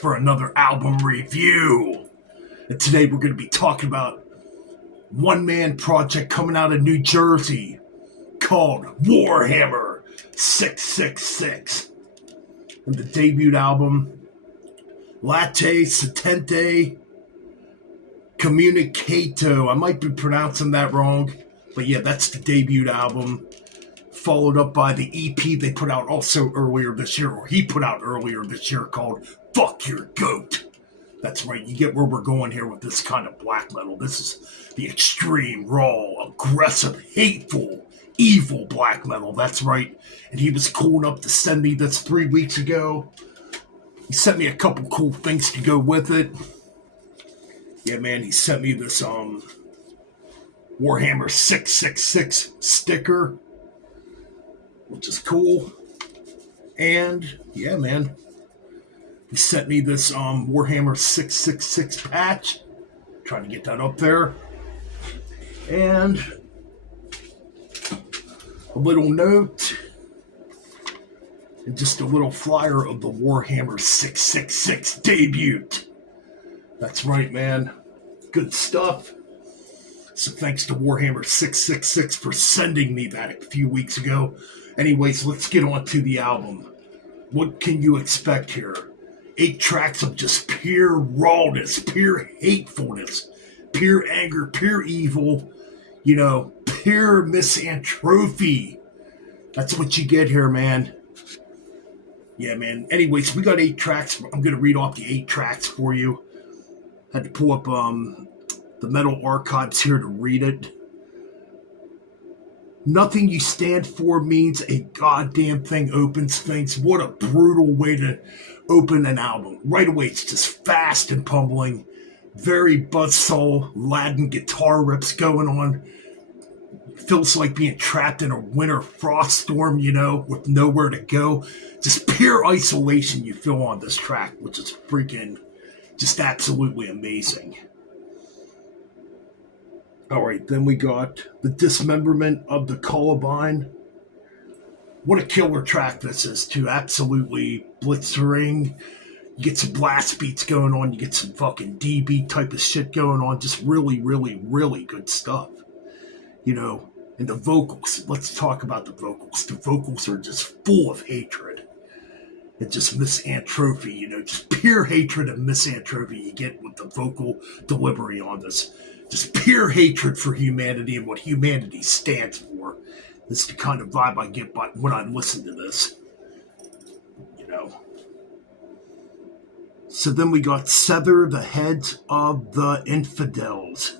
for another album review. And today we're going to be talking about one-man project coming out of New Jersey called Warhammer666. And the debut album, Latae Sententiae Communicado. I might be pronouncing that wrong, but yeah, that's the debut album. Followed up by the EP they put out also earlier this year, or he put out earlier this year, called F-ck Your Goat. That's right, you get where we're going here with this kind of black metal. This is the extreme, raw, aggressive, hateful, evil black metal. That's right. And he was cool enough to send me this 3 weeks ago. He sent me a couple cool things to go with it. Yeah, man, he sent me this Warhammer 666 sticker, which is cool. And yeah, man, he sent me this Warhammer 666 patch. Trying to get that up there. And a little note and just a little flyer of the Warhammer 666 debut. That's right, man. Good stuff. So thanks to Warhammer 666 for sending me that a few weeks ago. Anyways, let's get on to the album. What can you expect here? 8 tracks of just pure rawness, pure hatefulness, pure anger, pure evil, pure misanthropy. That's what you get here, man. Yeah, man. Anyways, we got 8 tracks. I'm going to read off the 8 tracks for you. Had to pull up the Metal Archives here to read it. Nothing you stand for means a goddamn thing opens things. What a brutal way to open an album. Right away, it's just fast and pummeling. Very buzzsaw Latin guitar rips going on. Feels like being trapped in a winter frost storm, with nowhere to go. Just pure isolation you feel on this track, which is freaking just absolutely amazing. Alright, then we got The Dismemberment of the Columbine. What a killer track this is, too. Absolutely blitzering. You get some blast beats going on. You get some fucking DB type of shit going on. Just really, really, really good stuff. And the vocals. Let's talk about the vocals. The vocals are just full of hatred. And just misanthropy, just pure hatred and misanthropy you get with the vocal delivery on this. Just pure hatred for humanity and what humanity stands for. This is the kind of vibe I get when I listen to this. So then we got Sever the Heads of the Infidels.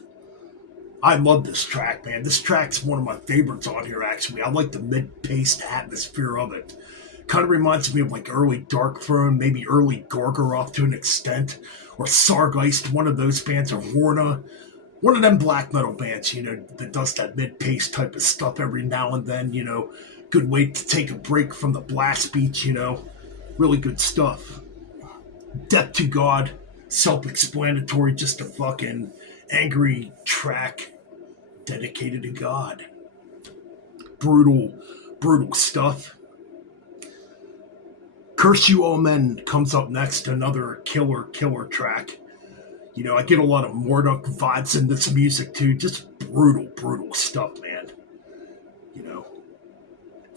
I love this track, man. This track's one of my favorites on here, actually. I like the mid-paced atmosphere of it. Kind of reminds me of like early Darkthrone, maybe early Gorgoroth to an extent, or Sargeist, one of those bands, or Horna. One of them black metal bands, that does that mid-paced type of stuff every now and then, Good way to take a break from the blast beats, Really good stuff. Death to God, self-explanatory, just a fucking angry track dedicated to God. Brutal, brutal stuff. Curse You All Men comes up next, another killer track. I get a lot of Morduk vibes in this music too. Just brutal, brutal stuff, man.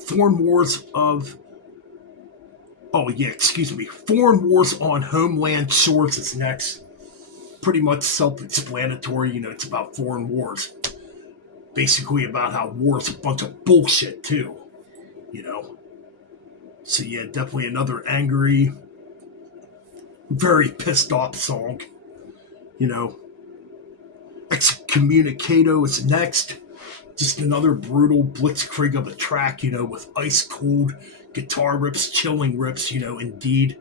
Foreign Wars on Homeland Shores is next. Pretty much self-explanatory. It's about foreign wars. Basically about how war is a bunch of bullshit too. So yeah, definitely another angry, very pissed off song. Excommunicado is next. Just another brutal blitzkrieg of a track, with ice cold guitar rips, chilling rips, indeed.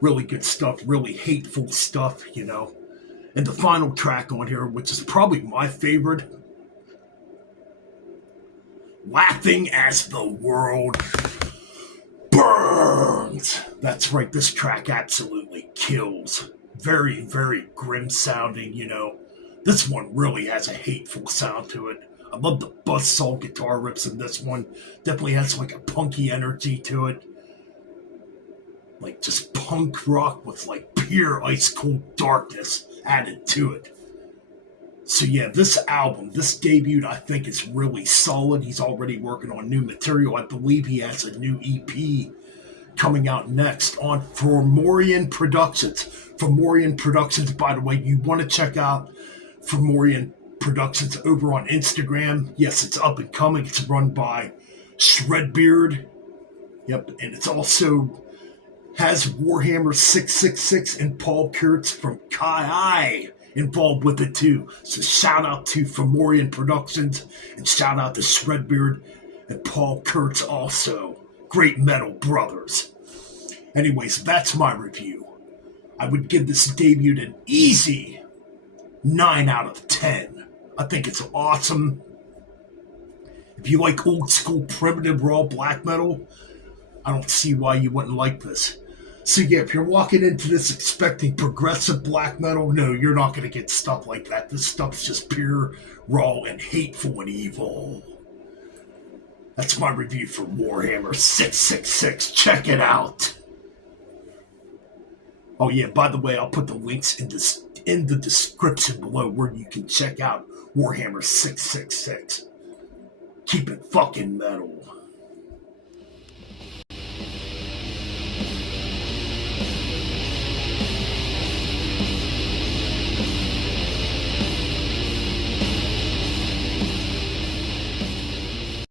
Really good stuff, really hateful stuff, And the final track on here, which is probably my favorite, Laughing as the World Burns. That's right, this track absolutely kills. Very, very grim sounding, This one really has a hateful sound to it. I love the buzzsaw guitar rips in this one. Definitely has like a punky energy to it. Like just punk rock with like pure ice cold darkness added to it. So yeah, this album, this debut, I think is really solid. He's already working on new material. I believe he has a new EP coming out next on Formorian Productions. Formorian Productions, by the way, you want to check out Formorian Productions over on Instagram. Yes, it's up and coming. It's run by Shredbeard. Yep, and it's also has Warhammer666 and Paul Kurtz from Kai involved with it too. So shout out to Formorian Productions and shout out to Shredbeard and Paul Kurtz also. Great metal brothers. Anyways, that's my review. I would give this debut an easy 9 out of 10. I think it's awesome. If you like old school primitive raw black metal, I don't see why you wouldn't like this. So yeah, if you're walking into this expecting progressive black metal, no, you're not going to get stuff like that. This stuff's just pure, raw, and hateful and evil. That's my review for Warhammer 666. Check it out. Oh yeah, by the way, I'll put the links in the description below where you can check out Warhammer 666. Keep it fucking metal.